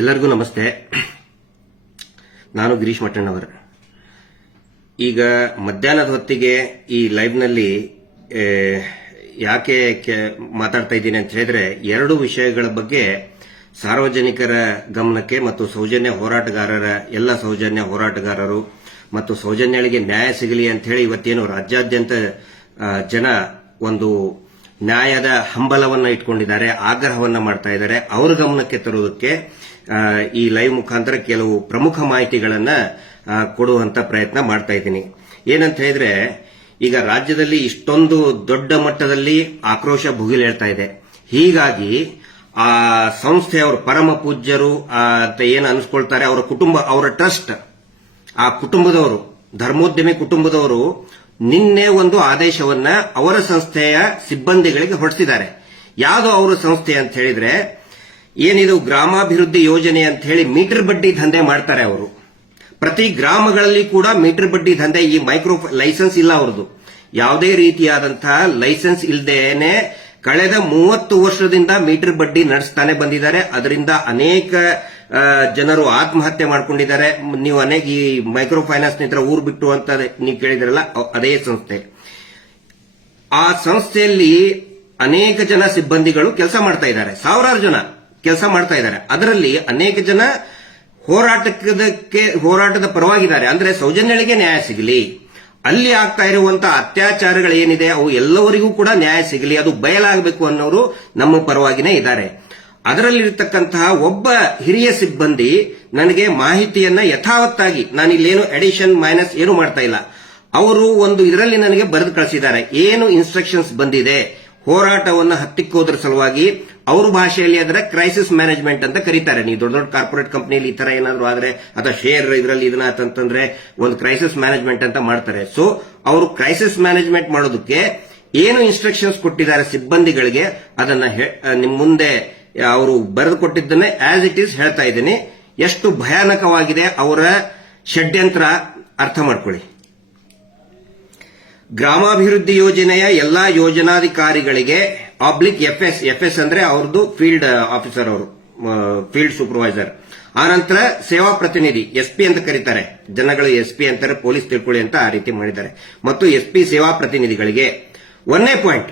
ಎಲ್ಲರಿಗೂ ನಮಸ್ತೆ. ನಾನು ಗಿರೀಶ್ ಮಠಣ್ಣವರ್. ಈಗ ಮಧ್ಯಾಹ್ನದ ಹೊತ್ತಿಗೆ ಈ ಲೈವ್ನಲ್ಲಿ ಯಾಕೆ ಮಾತಾಡ್ತಾ ಇದ್ದೀನಿ ಅಂತ ಹೇಳಿದ್ರೆ, ಎರಡು ವಿಷಯಗಳ ಬಗ್ಗೆ ಸಾರ್ವಜನಿಕರ ಗಮನಕ್ಕೆ ಮತ್ತು ಸೌಜನ್ಯ ಹೋರಾಟಗಾರರ ಎಲ್ಲ ಸೌಜನ್ಯ ಹೋರಾಟಗಾರರು ಮತ್ತು ಸೌಜನ್ಯಗಳಿಗೆ ನ್ಯಾಯ ಸಿಗಲಿ ಅಂತ ಹೇಳಿ ಇವತ್ತೇನು ರಾಜ್ಯಾದ್ಯಂತ ಜನ ಒಂದು ನ್ಯಾಯದ ಹಂಬಲವನ್ನ ಇಟ್ಕೊಂಡಿದ್ದಾರೆ, ಆಗ್ರಹವನ್ನ ಮಾಡ್ತಾ ಇದ್ದಾರೆ. ಅವರ ಗಮನಕ್ಕೆ ತರುವುದಕ್ಕೆ ಈ ಲೈವ್ ಮುಖಾಂತರ ಕೆಲವು ಪ್ರಮುಖ ಮಾಹಿತಿಗಳನ್ನ ಕೊಡುವಂತ ಪ್ರಯತ್ನ ಮಾಡ್ತಾ ಇದ್ದೀನಿ. ಏನಂತ ಹೇಳಿದ್ರೆ, ಈಗ ರಾಜ್ಯದಲ್ಲಿ ಇಷ್ಟೊಂದು ದೊಡ್ಡ ಮಟ್ಟದಲ್ಲಿ ಆಕ್ರೋಶ ಭುಗಿಲೇಳ್ತಾ ಇದೆ. ಹೀಗಾಗಿ ಆ ಸಂಸ್ಥೆಯವರು ಪರಮ ಪೂಜ್ಯರು ಅಂತ ಏನು ಅನಿಸ್ಕೊಳ್ತಾರೆ, ಅವರ ಕುಟುಂಬ, ಅವರ ಟ್ರಸ್ಟ್, ಆ ಕುಟುಂಬದವರು, ಧರ್ಮೋದ್ಯಮಿ ಕುಟುಂಬದವರು ನಿನ್ನೆ ಒಂದು ಆದೇಶವನ್ನ ಅವರ ಸಂಸ್ಥೆಯ ಸಿಬ್ಬಂದಿಗಳಿಗೆ ಹೊರಡಿಸಿದ್ದಾರೆ. ಯಾವುದು ಅವರ ಸಂಸ್ಥೆ ಅಂತ ಹೇಳಿದ್ರೆ, ಏನಿದು ಗ್ರಾಮಾಭಿವೃದ್ಧಿ ಯೋಜನೆ ಅಂತ ಹೇಳಿ ಮೀಟರ್ ಬಡ್ಡಿ ದಂಧೆ ಮಾಡ್ತಾರೆ ಅವರು. ಪ್ರತಿ ಗ್ರಾಮಗಳಲ್ಲಿ ಕೂಡ ಮೀಟರ್ ಬಡ್ಡಿ ದಂಧೆ. ಈ ಮೈಕ್ರೋ ಲೈಸೆನ್ಸ್ ಇಲ್ಲ ಅವರದು, ಯಾವುದೇ ರೀತಿಯಾದಂತಹ ಲೈಸೆನ್ಸ್ ಇಲ್ಲದೇನೆ ಕಳೆದ 30 ವರ್ಷದಿಂದ ಮೀಟರ್ ಬಡ್ಡಿ ನಡೆಸ್ತಾನೆ ಬಂದಿದ್ದಾರೆ. ಅದರಿಂದ ಅನೇಕ ಜನರು ಆತ್ಮಹತ್ಯೆ ಮಾಡ್ಕೊಂಡಿದ್ದಾರೆ. ನೀವು ಅನೇಕ ಈ ಮೈಕ್ರೋ ಫೈನಾನ್ಸ್ ನಿಂದ ಊರು ಬಿಟ್ಟು ಅಂತ ನೀವು ಕೇಳಿದ್ರಲ್ಲ, ಅದೇ ಸಂಸ್ಥೆ. ಆ ಸಂಸ್ಥೆಯಲ್ಲಿ ಅನೇಕ ಜನ ಸಿಬ್ಬಂದಿಗಳು ಕೆಲಸ ಮಾಡ್ತಾ ಇದ್ದಾರೆ, ಸಾವಿರಾರು ಜನ ಕೆಲಸ ಮಾಡ್ತಾ ಇದ್ದಾರೆ. ಅದರಲ್ಲಿ ಅನೇಕ ಜನ ಹೋರಾಟದ ಪರವಾಗಿದ್ದಾರೆ. ಅಂದ್ರೆ ಸೌಜನ್ಯಗಳಿಗೆ ನ್ಯಾಯ ಸಿಗಲಿ, ಅಲ್ಲಿ ಆಗ್ತಾ ಇರುವಂತಹ ಅತ್ಯಾಚಾರಗಳೇನಿದೆ ಅವು ಎಲ್ಲವರಿಗೂ ಕೂಡ ನ್ಯಾಯ ಸಿಗಲಿ, ಅದು ಬಯಲಾಗಬೇಕು ಅನ್ನೋರು ನಮ್ಮ ಪರವಾಗಿನೇ ಇದ್ದಾರೆ. ಅದರಲ್ಲಿರ್ತಕ್ಕಂತಹ ಒಬ್ಬ ಹಿರಿಯ ಸಿಬ್ಬಂದಿ ನನಗೆ ಮಾಹಿತಿಯನ್ನ ಯಥಾವತ್ತಾಗಿ, ನಾನಿಲ್ಲೇನು ಎಡಿಷನ್ ಮೈನಸ್ ಏನು ಮಾಡ್ತಾ ಇಲ್ಲ, ಅವರು ಒಂದು ಇದರಲ್ಲಿ ನನಗೆ ಬರೆದು ಕಳಿಸಿದ್ದಾರೆ. ಏನು ಇನ್ಸ್ಟ್ರಕ್ಷನ್ಸ್ ಬಂದಿದೆ ಹೋರಾಟವನ್ನು ಹತ್ತಿಕ್ಕೋದ್ರ ಸಲುವಾಗಿ, ಅವ್ರ ಭಾಷೆಯಲ್ಲಿ ಅದರ ಕ್ರೈಸಿಸ್ ಮ್ಯಾನೇಜ್ಮೆಂಟ್ ಅಂತ ಕರೀತಾರೆ. ನೀವು ದೊಡ್ಡ ದೊಡ್ಡ ಕಾರ್ಪೊರೇಟ್ ಕಂಪನಿಯಲ್ಲಿ ಈ ತರ ಏನಾದ್ರು ಆದ್ರೆ ಅಥವಾ ಶೇರ್ ಇದರಲ್ಲಿ ಇದನ್ನ ಅಂತಂದ್ರೆ ಒಂದು ಕ್ರೈಸಿಸ್ ಮ್ಯಾನೇಜ್ಮೆಂಟ್ ಅಂತ ಮಾಡ್ತಾರೆ. ಸೊ ಅವರು ಕ್ರೈಸಿಸ್ ಮ್ಯಾನೇಜ್ಮೆಂಟ್ ಮಾಡೋದಕ್ಕೆ ಏನು ಇನ್ಸ್ಟ್ರಕ್ಷನ್ಸ್ ಕೊಟ್ಟಿದ್ದಾರೆ ಸಿಬ್ಬಂದಿಗಳಿಗೆ, ಅದನ್ನ ನಿಮ್ ಮುಂದೆ ಅವರು ಬರೆದು ಕೊಟ್ಟಿದ್ದನ್ನೇ ಆಸ್ ಇಟ್ ಈಸ್ ಹೇಳ್ತಾ ಇದ್ದೀನಿ. ಎಷ್ಟು ಭಯಾನಕವಾಗಿದೆ ಅವರ ಷಡ್ಯಂತ್ರ ಅರ್ಥ ಮಾಡ್ಕೊಳ್ಳಿ. ಗ್ರಾಮಾಭಿವೃದ್ಧಿ ಯೋಜನೆಯ ಎಲ್ಲಾ ಯೋಜನಾಧಿಕಾರಿಗಳಿಗೆ ಎಫ್ಎಸ್ ಅಂದ್ರೆ ಅವ್ರದ್ದು ಫೀಲ್ಡ್ ಆಫೀಸರ್, ಅವರು ಫೀಲ್ಡ್ ಸೂಪರ್ವೈಸರ್, ಆನಂತರ ಸೇವಾ ಪ್ರತಿನಿಧಿ ಎಸ್ಪಿ ಅಂತ ಕರೀತಾರೆ, ಜನಗಳು ಎಸ್ಪಿ ಅಂತಾರೆ, ಪೊಲೀಸ್ ತಿಳ್ಕೊಳ್ಳಿ ಅಂತ ಆ ರೀತಿ ಮಾಡಿದ್ದಾರೆ. ಮತ್ತು ಎಸ್ಪಿ ಸೇವಾ ಪ್ರತಿನಿಧಿಗಳಿಗೆ 1ನೇ ಪಾಯಿಂಟ್,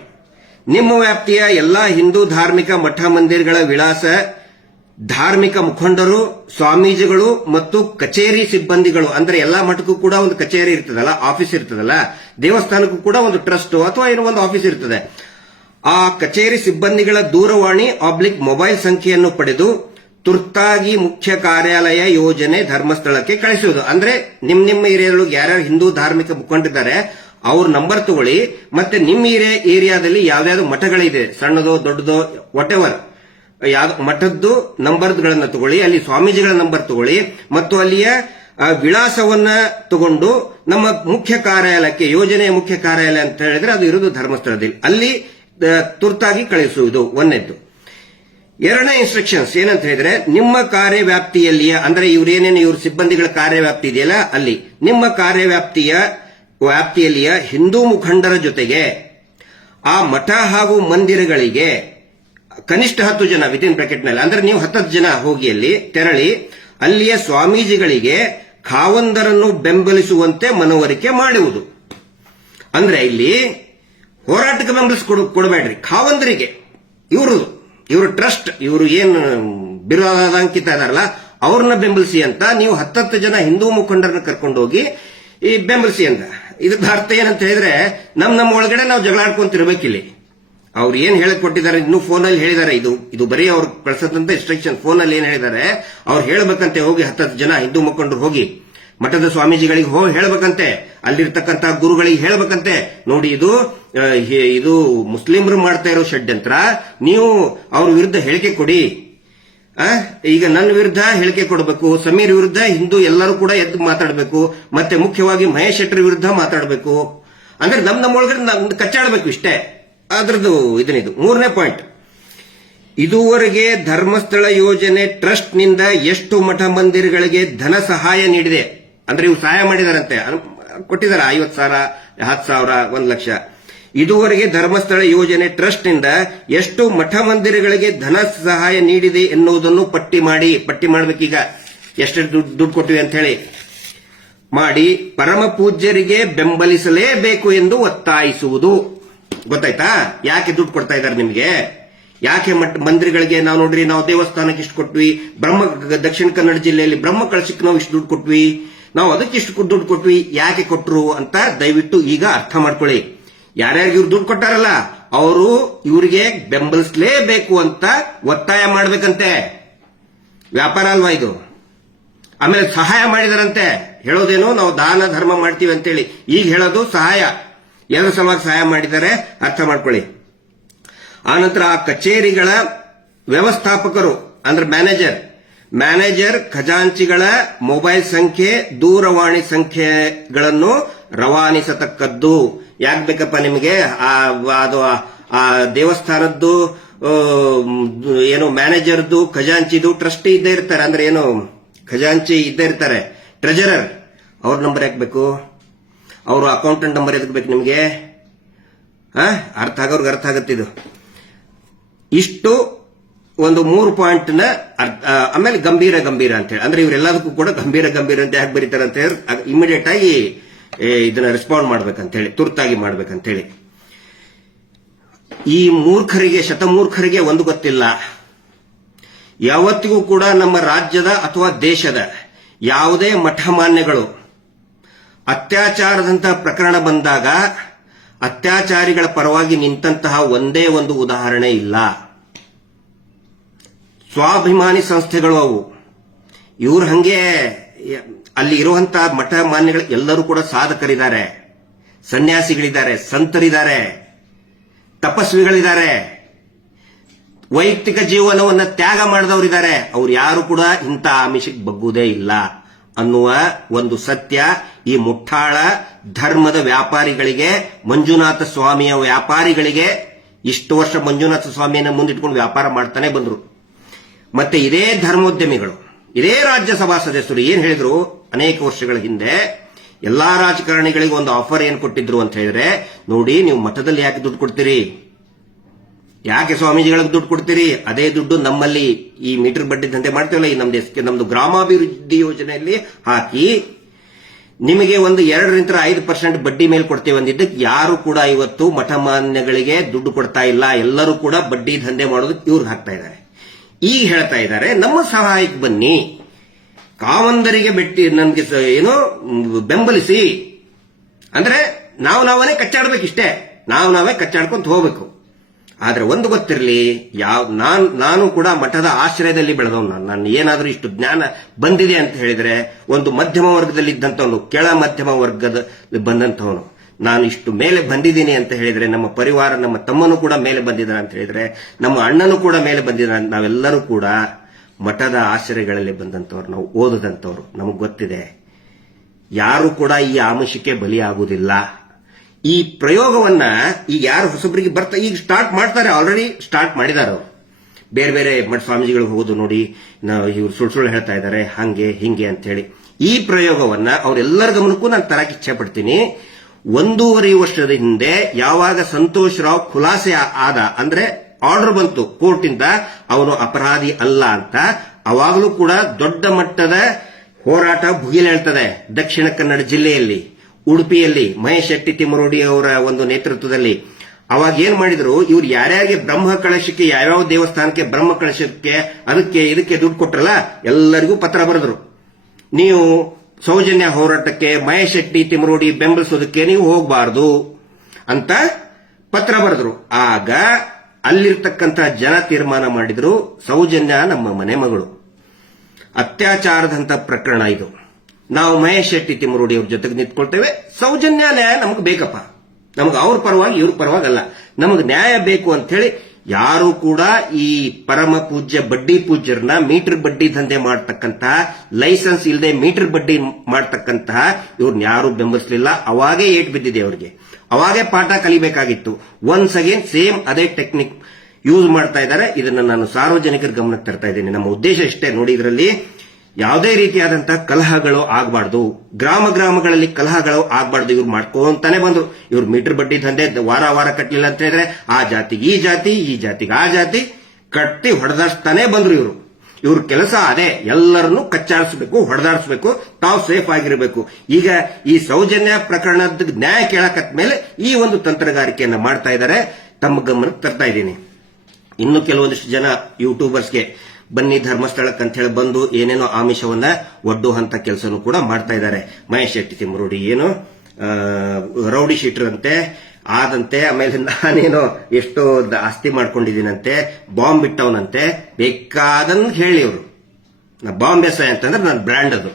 ನಿಮ್ಮ ವ್ಯಾಪ್ತಿಯ ಎಲ್ಲಾ ಹಿಂದೂ ಧಾರ್ಮಿಕ ಮಠ ಮಂದಿರಗಳ ವಿಳಾಸ, ಧಾರ್ಮಿಕ ಮುಖಂಡರು, ಸ್ವಾಮೀಜಿಗಳು ಮತ್ತು ಕಚೇರಿ ಸಿಬ್ಬಂದಿಗಳು, ಅಂದ್ರೆ ಎಲ್ಲಾ ಮಠಕ್ಕೂ ಕೂಡ ಒಂದು ಕಚೇರಿ ಇರ್ತದಲ್ಲ, ಆಫೀಸ್ ಇರ್ತದಲ್ಲ, ದೇವಸ್ಥಾನಕ್ಕೂ ಕೂಡ ಒಂದು ಟ್ರಸ್ಟ್ ಅಥವಾ ಏನೋ ಒಂದು ಆಫೀಸ್ ಇರ್ತದೆ. ಆ ಕಚೇರಿ ಸಿಬ್ಬಂದಿಗಳ ದೂರವಾಣಿ ಮೊಬೈಲ್ ಸಂಖ್ಯೆಯನ್ನು ಪಡೆದು ತುರ್ತಾಗಿ ಮುಖ್ಯ ಕಾರ್ಯಾಲಯ ಯೋಜನೆ ಧರ್ಮಸ್ಥಳಕ್ಕೆ ಕಳಿಸುವುದು. ಅಂದ್ರೆ ನಿಮ್ಮ ಏರಿಯಾದೊಳಗೆ ಯಾರ್ಯಾರು ಹಿಂದೂ ಧಾರ್ಮಿಕ ಮುಖಂಡರಿದ್ದಾರೆ ಅವ್ರ ನಂಬರ್ ತಗೊಳ್ಳಿ, ಮತ್ತೆ ನಿಮ್ಮ ಏರಿಯಾದಲ್ಲಿ ಯಾವ್ದಾದ್ರು ಮಠಗಳಿದೆ, ಸಣ್ಣದೋ ದೊಡ್ಡದೋ ವಾಟ್ ಎವರ್, ಯಾವ್ದು ಮಠದ್ದು ನಂಬರ್ಗಳನ್ನ ತಗೊಳ್ಳಿ, ಅಲ್ಲಿ ಸ್ವಾಮೀಜಿಗಳ ನಂಬರ್ ತಗೊಳ್ಳಿ, ಮತ್ತು ಅಲ್ಲಿಯ ವಿಳಾಸವನ್ನ ತಗೊಂಡು ನಮ್ಮ ಮುಖ್ಯ ಕಾರ್ಯಾಲಯಕ್ಕೆ, ಯೋಜನೆಯ ಮುಖ್ಯ ಕಾರ್ಯಾಲಯ ಅಂತ ಹೇಳಿದ್ರೆ ಅದು ಇರುವುದು ಧರ್ಮಸ್ಥಳದಲ್ಲಿ, ಅಲ್ಲಿ ತುರ್ತಾಗಿ ಕಳಿಸುವುದು 1ನೇದ್ದು. 2ನೇ ಇನ್ಸ್ಟ್ರಕ್ಷನ್ಸ್ ಏನಂತ ಹೇಳಿದ್ರೆ, ನಿಮ್ಮ ಕಾರ್ಯವ್ಯಾಪ್ತಿಯಲ್ಲಿಯ, ಅಂದ್ರೆ ಇವ್ರ ಸಿಬ್ಬಂದಿಗಳ ಕಾರ್ಯವ್ಯಾಪ್ತಿ ಇದೆಯಲ್ಲ, ಅಲ್ಲಿ ನಿಮ್ಮ ವ್ಯಾಪ್ತಿಯಲ್ಲಿಯ ಹಿಂದೂ ಮುಖಂಡರ ಜೊತೆಗೆ ಆ ಮಠ ಹಾಗೂ ಮಂದಿರಗಳಿಗೆ ಕನಿಷ್ಠ 10 ಜನ ವಿದಿನ್ ಬ್ರಾಕೆಟ್ ನಲ್ಲಿ, ಅಂದ್ರೆ ನೀವು 10 ಜನ ಹೋಗಿ ಅಲ್ಲಿ ತೆರಳಿ ಅಲ್ಲಿಯ ಸ್ವಾಮೀಜಿಗಳಿಗೆ ಖಾವಂದರನ್ನು ಬೆಂಬಲಿಸುವಂತೆ ಮನವರಿಕೆ ಮಾಡುವುದು. ಅಂದ್ರೆ ಇಲ್ಲಿ ಹೋರಾಟಕ್ಕೆ ಕೊಡಬೇಡ್ರಿ, ಖಾವಂದರಿಗೆ, ಇವರು ಟ್ರಸ್ಟ್, ಇವರು ಏನು ಬಿರುದಾಂಕಿತ ಇದಾರಲ್ಲ ಅವ್ರನ್ನ ಬೆಂಬಲಿಸಿ ಅಂತ ನೀವು 10 ಜನ ಹಿಂದೂ ಮುಖಂಡರನ್ನ ಕರ್ಕೊಂಡು ಹೋಗಿ ಈ ಬೆಂಬಲಿಸಿ ಅಂತ. ಇದ್ರ ಅರ್ಥ ಏನಂತ ಹೇಳಿದ್ರೆ, ನಮ್ಮ ಒಳಗಡೆ ನಾವು ಜಗಳಾಡ್ಕೊಂತಿರ್ಬೇಕಿಲ್ಲಿ. ಅವ್ರು ಏನ್ ಹೇಳಕ್ ಕೊಟ್ಟಿದ್ದಾರೆ, ಇನ್ನು ಫೋನಲ್ಲಿ ಹೇಳಿದ್ದಾರೆ, ಇದು ಬರೀ ಅವ್ರು ಕಳ್ಸದಂತ ಇನ್ಸ್ಟ್ರಕ್ಷನ್. ಫೋನಲ್ಲಿ ಏನ್ ಹೇಳಿದ್ದಾರೆ, ಅವ್ರು ಹೇಳಬೇಕಂತೆ, ಹೋಗಿ 10 ಜನ ಹಿಂದೂ ಮುಖಂಡರು ಹೋಗಿ ಮಠದ ಸ್ವಾಮೀಜಿಗಳಿಗೆ ಹೋಗಿ ಹೇಳಬೇಕಂತೆ, ಅಲ್ಲಿರ್ತಕ್ಕಂಥ ಗುರುಗಳಿಗೆ ಹೇಳಬೇಕಂತೆ, ನೋಡಿ ಇದು ಮುಸ್ಲಿಮರು ಮಾಡ್ತಾ ಇರೋ ಷಡ್ಯಂತ್ರ, ನೀವು ಅವ್ರ ವಿರುದ್ಧ ಹೇಳಿಕೆ ಕೊಡಿ. ಈಗ ನನ್ನ ವಿರುದ್ಧ ಹೇಳಿಕೆ ಕೊಡಬೇಕು, ಸಮೀರ್ ವಿರುದ್ಧ ಹಿಂದೂ ಎಲ್ಲರೂ ಕೂಡ ಎದ್ದು ಮಾತಾಡಬೇಕು, ಮತ್ತೆ ಮುಖ್ಯವಾಗಿ ಮಹೇಶ್ ಶೆಟ್ಟರ್ ವಿರುದ್ಧ ಮಾತಾಡಬೇಕು. ಅಂದ್ರೆ ನಮ್ಮ ಒಳಗಡೆ ಕಚ್ಚಾಡಬೇಕು, ಇಷ್ಟೇ ಅದ್ರದ್ದು ಇದನ್ನಿದು. 3ನೇ ಪಾಯಿಂಟ್, ಇದುವರೆಗೆ ಧರ್ಮಸ್ಥಳ ಯೋಜನೆ ಟ್ರಸ್ಟ್ ನಿಂದ ಎಷ್ಟು ಮಠ ಮಂದಿರಗಳಿಗೆ ಧನ ಸಹಾಯ ನೀಡಿದೆ, ಅಂದ್ರೆ ಇವು ಸಹಾಯ ಮಾಡಿದಾರಂತೆ, ಕೊಟ್ಟಿದ್ದಾರೆ 50,000, 10,000, 1 ಲಕ್ಷ. ಇದುವರೆಗೆ ಧರ್ಮಸ್ಥಳ ಯೋಜನೆ ಟ್ರಸ್ಟ್ ನಿಂದ ಎಷ್ಟು ಮಠ ಮಂದಿರಗಳಿಗೆ ಧನ ಸಹಾಯ ನೀಡಿದೆ ಎನ್ನುವುದನ್ನು ಪಟ್ಟಿ ಮಾಡಬೇಕೀಗ. ಎಷ್ಟು ದುಡ್ಡು ಕೊಟ್ಟಿವೆ ಅಂತ ಹೇಳಿ ಮಾಡಿ ಪರಮ ಪೂಜ್ಯರಿಗೆ ಬೆಂಬಲಿಸಲೇಬೇಕು ಎಂದು ಒತ್ತಾಯಿಸುವುದು. ಗೊತ್ತಾಯ್ತಾ ಯಾಕೆ ದುಡ್ಡು ಕೊಡ್ತಾ ಇದ್ದಾರೆ ನಿಮಗೆ? ಯಾಕೆ ಮಂದಿರಗಳಿಗೆ ನಾವು ನೋಡ್ರಿ, ನಾವು ದೇವಸ್ಥಾನಕ್ಕೆ ಇಷ್ಟು ಕೊಟ್ವಿ, ದಕ್ಷಿಣ ಕನ್ನಡ ಜಿಲ್ಲೆಯಲ್ಲಿ ಬ್ರಹ್ಮ ಕಳಶಕ್ಕೆ ನಾವು ಇಷ್ಟು ದುಡ್ಡು ಕೊಟ್ವಿ, ನಾವು ಅದಕ್ಕೆ ಇಷ್ಟು ದುಡ್ಡು ಕೊಟ್ವಿ, ಯಾಕೆ ಕೊಟ್ರು ಅಂತ ದಯವಿಟ್ಟು ಈಗ ಅರ್ಥ ಮಾಡ್ಕೊಳ್ಳಿ. ಯಾರ್ಯಾರಿಗೆ ಇವ್ರು ದುಡ್ಡು ಕೊಟ್ಟಾರಲ್ಲ ಅವರು ಇವರಿಗೆ ಬೆಂಬಲಿಸಲೇಬೇಕು ಅಂತ ಒತ್ತಾಯ ಮಾಡ್ಬೇಕಂತೆ. ವ್ಯಾಪಾರ ಅಲ್ವಾ ಇದು? ಆಮೇಲೆ ಸಹಾಯ ಮಾಡಿದಾರಂತೆ. ಹೇಳೋದೇನು ನಾವು ದಾನ ಧರ್ಮ ಮಾಡ್ತೀವಿ ಅಂತೇಳಿ, ಈಗ ಹೇಳೋದು ಸಹಾಯ. ಎಲ್ಲರ ಸಲುವಾಗಿ ಸಹಾಯ ಮಾಡಿದ್ದಾರೆ, ಅರ್ಥ ಮಾಡ್ಕೊಳ್ಳಿ. ಆನಂತರ ಆ ಕಚೇರಿಗಳ ವ್ಯವಸ್ಥಾಪಕರು ಅಂದ್ರೆ ಮ್ಯಾನೇಜರ್ ಖಜಾಂಚಿಗಳ ಮೊಬೈಲ್ ಸಂಖ್ಯೆ, ದೂರವಾಣಿ ಸಂಖ್ಯೆಗಳನ್ನು ರವಾನಿಸತಕ್ಕದ್ದು. ಯಾಕೆ ಬೇಕಪ್ಪ ನಿಮಗೆ? ಅದು ಆ ದೇವಸ್ಥಾನದ್ದು ಏನು ಮ್ಯಾನೇಜರ್ದು, ಖಜಾಂಚಿದು, ಟ್ರಸ್ಟಿ ಇದ್ದೇ ಇರ್ತಾರೆ. ಅಂದ್ರೆ ಏನು ಖಜಾಂಚಿ ಇದ್ದೇ ಇರ್ತಾರೆ, ಟ್ರೆಜರರ್. ಅವ್ರ ನಂಬರ್ ಯಾಕೆ ಬೇಕು? ಅವರು ಅಕೌಂಟೆಂಟ್ ನಂಬರ್ ಎದಕ್ಕೆ ಬೇಕು ನಿಮಗೆ? ಅರ್ಥ ಆಗುತ್ತಿದ್ದು ಇಷ್ಟು ಒಂದು 3 ಪಾಯಿಂಟ್ ನ ಆಮೇಲೆ ಗಂಭೀರ ಅಂತ ಹೇಳಿ, ಅಂದ್ರೆ ಇವರೆಲ್ಲದಕ್ಕೂ ಕೂಡ ಗಂಭೀರ ಅಂತ ಯಾಕೆ ಬರೀತಾರೆ ಅಂತ ಹೇಳಿ ಇಮಿಡಿಯೇಟ್ ಆಗಿ ಇದನ್ನ ರೆಸ್ಪಾಂಡ್ ಮಾಡ್ಬೇಕಂತ ಹೇಳಿ, ತುರ್ತಾಗಿ ಮಾಡ್ಬೇಕಂತ ಹೇಳಿ. ಈ ಶತಮೂರ್ಖರಿಗೆ ಒಂದು ಗೊತ್ತಿಲ್ಲ. ಯಾವತ್ತಿಗೂ ಕೂಡ ನಮ್ಮ ರಾಜ್ಯದ ಅಥವಾ ದೇಶದ ಯಾವುದೇ ಮಠಮಾನ್ಯಗಳು ಅತ್ಯಾಚಾರದಂತಹ ಪ್ರಕರಣ ಬಂದಾಗ ಅತ್ಯಾಚಾರಿಗಳ ಪರವಾಗಿ ನಿಂತಹ ಒಂದೇ ಒಂದು ಉದಾಹರಣೆ ಇಲ್ಲ. ಸ್ವಾಭಿಮಾನಿ ಸಂಸ್ಥೆಗಳು ಅವು. ಇವ್ರು ಹಂಗೆ ಅಲ್ಲಿ ಇರುವಂತಹ ಮಠ ಮಾನ್ಯಗಳು ಎಲ್ಲರೂ ಕೂಡ ಸಾಧಕರಿದ್ದಾರೆ, ಸನ್ಯಾಸಿಗಳಿದ್ದಾರೆ, ಸಂತರಿದ್ದಾರೆ, ತಪಸ್ವಿಗಳಿದ್ದಾರೆ, ವೈಯಕ್ತಿಕ ಜೀವನವನ್ನು ತ್ಯಾಗ ಮಾಡಿದವರಿದ್ದಾರೆ. ಅವ್ರು ಯಾರು ಕೂಡ ಇಂಥ ಆಮಿಷಕ್ಕೆ ಬಗ್ಗುವುದೇ ಇಲ್ಲ ಅನ್ನುವ ಒಂದು ಸತ್ಯ ಈ ಮುಠಾಳ ಧರ್ಮದ ವ್ಯಾಪಾರಿಗಳಿಗೆ, ಮಂಜುನಾಥ ಸ್ವಾಮಿಯ ವ್ಯಾಪಾರಿಗಳಿಗೆ, ಇಷ್ಟು ವರ್ಷ ಮಂಜುನಾಥ ಸ್ವಾಮಿಯನ್ನ ಮುಂದಿಟ್ಕೊಂಡು ವ್ಯಾಪಾರ ಮಾಡ್ತಾನೆ ಬಂದ್ರು. ಮತ್ತೆ ಇದೇ ಧರ್ಮೋದ್ಯಮಿಗಳು, ಇದೇ ರಾಜ್ಯಸಭಾ ಸದಸ್ಯರು ಏನ್ ಹೇಳಿದ್ರು ಅನೇಕ ವರ್ಷಗಳ ಹಿಂದೆ, ಎಲ್ಲಾ ರಾಜಕಾರಣಿಗಳಿಗೆ ಒಂದು ಆಫರ್ ಏನ್ ಕೊಟ್ಟಿದ್ರು ಅಂತ ಹೇಳಿದ್ರೆ, ನೋಡಿ ನೀವು ಮಠದಲ್ಲಿ ಯಾಕೆ ದುಡ್ಡು ಕೊಡ್ತೀರಿ, ಯಾಕೆ ಸ್ವಾಮೀಜಿಗಳಿಗೆ ದುಡ್ಡು ಕೊಡ್ತೀರಿ, ಅದೇ ದುಡ್ಡು ನಮ್ಮಲ್ಲಿ ಈ ಮೀಟರ್ ಬಡ್ಡಿ ದಂಧೆ ಮಾಡ್ತೀವಲ್ಲ, ಈ ನಮ್ದು ಗ್ರಾಮಾಭಿವೃದ್ಧಿ ಯೋಜನೆಯಲ್ಲಿ ಹಾಕಿ ನಿಮಗೆ ಒಂದು 2-5% ಬಡ್ಡಿ ಮೇಲೆ ಕೊಡ್ತೇವೆ ಅಂದಿದ್ದಕ್ಕೆ ಯಾರು ಕೂಡ ಇವತ್ತು ಮಠ ಮಾನ್ಯಗಳಿಗೆ ದುಡ್ಡು ಕೊಡ್ತಾ ಇಲ್ಲ. ಎಲ್ಲರೂ ಕೂಡ ಬಡ್ಡಿ ದಂಧೆ ಮಾಡೋದಕ್ಕೆ ಇವ್ರಿಗೆ ಹಾಕ್ತಾ ಇದ್ದಾರೆ. ಈಗ ಹೇಳ್ತಾ ಇದ್ದಾರೆ ನಮ್ಮ ಸಹಾಯಕ್ಕೆ ಬನ್ನಿ, ಕಾವಂದರಿಗೆ ನನ್ಗೆ ಏನೋ ಬೆಂಬಲಿಸಿ. ಅಂದ್ರೆ ನಾವೇ ಕಚ್ಚಾಡ್ಬೇಕಿಷ್ಟೇ, ನಾವೇ ಕಚ್ಚಾಡ್ಕೊಂತ ಹೋಗ್ಬೇಕು. ಆದ್ರೆ ಒಂದು ಗೊತ್ತಿರಲಿ, ನಾನು ಕೂಡ ಮಠದ ಆಶ್ರಯದಲ್ಲಿ ಬೆಳೆದವನು. ನಾನು ಏನಾದ್ರೂ ಇಷ್ಟು ಜ್ಞಾನ ಬಂದಿದೆ ಅಂತ ಹೇಳಿದ್ರೆ ಒಂದು ಮಧ್ಯಮ ವರ್ಗದಲ್ಲಿ ಇದ್ದಂಥವನು, ಕೆಳ ಮಧ್ಯಮ ವರ್ಗದ ಬಂದಂಥವನು. ನಾನು ಇಷ್ಟು ಮೇಲೆ ಬಂದಿದ್ದೀನಿ ಅಂತ ಹೇಳಿದ್ರೆ, ನಮ್ಮ ಪರಿವಾರ, ನಮ್ಮ ತಮ್ಮನು ಕೂಡ ಮೇಲೆ ಬಂದಿದ್ದಾನೆ ಅಂತ ಹೇಳಿದ್ರೆ, ನಮ್ಮ ಅಣ್ಣನೂ ಕೂಡ ಮೇಲೆ ಬಂದಿದ್ದಾನೆ. ನಾವೆಲ್ಲರೂ ಕೂಡ ಮಠದ ಆಶ್ರಯಗಳಲ್ಲಿ ಬಂದಂಥವ್ರು, ನಾವು ಓದದಂಥವ್ರು, ನಮಗ್ ಗೊತ್ತಿದೆ. ಯಾರು ಕೂಡ ಈ ಆಮಿಷಕ್ಕೆ ಬಲಿಯಾಗುವುದಿಲ್ಲ. ಈ ಪ್ರಯೋಗವನ್ನ ಈಗ ಯಾರು ಹೊಸಬರಿಗೆ ಈಗ ಸ್ಟಾರ್ಟ್ ಮಾಡ್ತಾರೆ, ಆಲ್ರೆಡಿ ಸ್ಟಾರ್ಟ್ ಮಾಡಿದ್ದಾರೆ ಅವರು. ಬೇರೆ ಬೇರೆ ಮಠ ಸ್ವಾಮೀಜಿಗಳು ಹೋಗೋದು ನೋಡಿ, ಇವ್ರು ಸುಳ್ಳು ಹೇಳ್ತಾ ಇದ್ದಾರೆ, ಹಂಗೆ ಹಿಂಗೆ ಅಂತ ಹೇಳಿ. ಈ ಪ್ರಯೋಗವನ್ನ ಅವರೆಲ್ಲರ ಗಮನಕ್ಕೂ ನಾನು ತರಕ್ಕೆ ಇಚ್ಛೆ ಪಡ್ತೀನಿ. 1.5 ವರ್ಷದ ಹಿಂದೆ ಯಾವಾಗ ಸಂತೋಷ್ ರಾವ್ ಖುಲಾಸೆ ಆದ, ಅಂದ್ರೆ ಆರ್ಡರ್ ಬಂತು ಕೋರ್ಟ್ ಇಂದ ಅವನು ಅಪರಾಧಿ ಅಲ್ಲ ಅಂತ, ಅವಾಗಲೂ ಕೂಡ ದೊಡ್ಡ ಮಟ್ಟದ ಹೋರಾಟ ಭುಗಿಲೇಳ್ತದೆ. ದಕ್ಷಿಣ ಕನ್ನಡ ಜಿಲ್ಲೆಯಲ್ಲಿ, ಉಡುಪಿಯಲ್ಲಿ ಮಹೇಶ್ ಶೆಟ್ಟಿ ತಿಮ್ಮರೋಡಿ ಅವರ ಒಂದು ನೇತೃತ್ವದಲ್ಲಿ ಅವಾಗ ಏನ್ ಮಾಡಿದ್ರು, ಇವ್ರು ಯಾರ್ಯಾರಿಗೆ ಬ್ರಹ್ಮ ಕಳಶಕ್ಕೆ, ಯಾವ್ಯಾವ ದೇವಸ್ಥಾನಕ್ಕೆ ಬ್ರಹ್ಮ ಕಳಶಕ್ಕೆ ಇದಕ್ಕೆ ದುಡ್ಡು ಕೊಟ್ರಲ್ಲ ಎಲ್ಲರಿಗೂ ಪತ್ರ ಬರೆದ್ರು. ನೀವು ಸೌಜನ್ಯ ಹೋರಾಟಕ್ಕೆ ಮಹೇಶ್ ಶೆಟ್ಟಿ ತಿಮ್ಮರೋಡಿ ಬೆಂಬಲಿಸೋದಕ್ಕೆ ನೀವು ಹೋಗಬಾರದು ಅಂತ ಪತ್ರ ಬರೆದ್ರು. ಆಗ ಅಲ್ಲಿರ್ತಕ್ಕಂಥ ಜನ ತೀರ್ಮಾನ ಮಾಡಿದ್ರು, ಸೌಜನ್ಯ ನಮ್ಮ ಮನೆ ಮಗಳು, ಅತ್ಯಾಚಾರದಂತ ಪ್ರಕರಣ ಇದು, ನಾವು ಮಹೇಶ್ ಶೆಟ್ಟಿ ತಿಮ್ಮರೋಡಿ ಅವ್ರ ಜೊತೆಗೆ ನಿಂತ್ಕೊಳ್ತೇವೆ, ಸೌಜನ್ಯ ನ್ಯಾಯ ನಮಗೆ ಬೇಕಪ್ಪ, ನಮಗೆ ಅವ್ರ ಪರವಾಗಿ ಇವ್ರ ಪರವಾಗಲ್ಲ, ನಮಗೆ ನ್ಯಾಯ ಬೇಕು ಅಂತ ಹೇಳಿ ಯಾರು ಕೂಡ ಈ ಪರಮ ಪೂಜ್ಯ ಬಡ್ಡಿ ಪೂಜ್ಯರನ್ನ ಮೀಟರ್ ಬಡ್ಡಿ ದಂಧೆ ಮಾಡ್ತಕ್ಕಂತಹ, ಲೈಸೆನ್ಸ್ ಇಲ್ಲದೆ ಮೀಟರ್ ಬಡ್ಡಿ ಮಾಡ್ತಕ್ಕಂತಹ ಇವ್ರನ್ನ ಯಾರು ಬೆಂಬಲಿಸಲಿಲ್ಲ. ಅವಾಗೇ ಏಟ್ ಬಿದ್ದಿದೆ ಅವರಿಗೆ, ಅವಾಗೇ ಪಾಠ ಕಲಿಬೇಕಾಗಿತ್ತು. ಒನ್ಸ್ ಅಗೇನ್ ಸೇಮ್ ಅದೇ ಟೆಕ್ನಿಕ್ ಯೂಸ್ ಮಾಡ್ತಾ ಇದ್ದಾರೆ. ಇದನ್ನ ನಾನು ಸಾರ್ವಜನಿಕರ ಗಮನಕ್ಕೆ ತರ್ತಾ ಇದ್ದೀನಿ. ನಮ್ಮ ಉದ್ದೇಶ ಇಷ್ಟೇ ನೋಡಿ, ಇದರಲ್ಲಿ ಯಾವುದೇ ರೀತಿಯಾದಂತಹ ಕಲಹಗಳು ಆಗಬಾರ್ದು, ಗ್ರಾಮಗಳಲ್ಲಿ ಕಲಹಗಳು ಆಗಬಾರ್ದು. ಇವ್ರು ಮಾಡ್ಕೊಂತಾನೆ ಬಂದ್ರು. ಇವ್ರು ಮೀಟರ್ ಬಡ್ಡಿ ದಂಧೆ ವಾರ ಕಟ್ಟಲಿಲ್ಲ ಅಂತ ಹೇಳಿದ್ರೆ ಆ ಜಾತಿಗೆ ಈ ಜಾತಿ, ಈ ಜಾತಿಗೆ ಆ ಜಾತಿ ಕಟ್ಟಿ ಹೊಡೆದಾಡ್ತಾನೆ ಬಂದ್ರು. ಇವ್ರ ಕೆಲಸ ಅದೇ, ಎಲ್ಲರನ್ನು ಕಚ್ಚಾಡಿಸಬೇಕು, ಹೊಡೆದಾಡಿಸಬೇಕು, ತಾವು ಸೇಫ್ ಆಗಿರಬೇಕು. ಈಗ ಈ ಸೌಜನ್ಯ ಪ್ರಕರಣದ ನ್ಯಾಯ ಕೇಳಕತ್ ಮೇಲೆ ಈ ಒಂದು ತಂತ್ರಗಾರಿಕೆಯನ್ನ ಮಾಡ್ತಾ ಇದ್ದಾರೆ. ತಮ್ಮ ಗಮನಕ್ಕೆ ತರ್ತಾ ಇದ್ದೀನಿ. ಇನ್ನು ಕೆಲವೊಂದಿಷ್ಟು ಜನ ಯೂಟ್ಯೂಬರ್ಸ್ಗೆ ಬನ್ನಿ ಧರ್ಮಸ್ಥಳಕ್ಕೆ ಅಂತ ಹೇಳಿ ಬಂದು ಏನೇನೋ ಆಮಿಷವನ್ನ ಒಡ್ಡುವಂತ ಕೆಲಸನೂ ಕೂಡ ಮಾಡ್ತಾ ಇದ್ದಾರೆ. ಮಹೇಶ್ ಶೆಟ್ಟಿ ತಿಮ್ಮರೋಡಿ ಏನು ರೌಡಿ ಶೀಟರ್ ಅಂತೆ ಆದಂತೆ, ಆಮೇಲೆ ನಾನೇನೋ ಎಷ್ಟೋ ಆಸ್ತಿ ಮಾಡ್ಕೊಂಡಿದ್ದೀನಂತೆ, ಬಾಂಬ್ ಬಿಟ್ಟವನಂತೆ, ಬೇಕಾದನ್ ಹೇಳಿ ಅವರು. ಬಾಂಬ್ ಎಸ್ ಅಂತಂದ್ರೆ ನನ್ನ ಬ್ರ್ಯಾಂಡ್ ಅದು,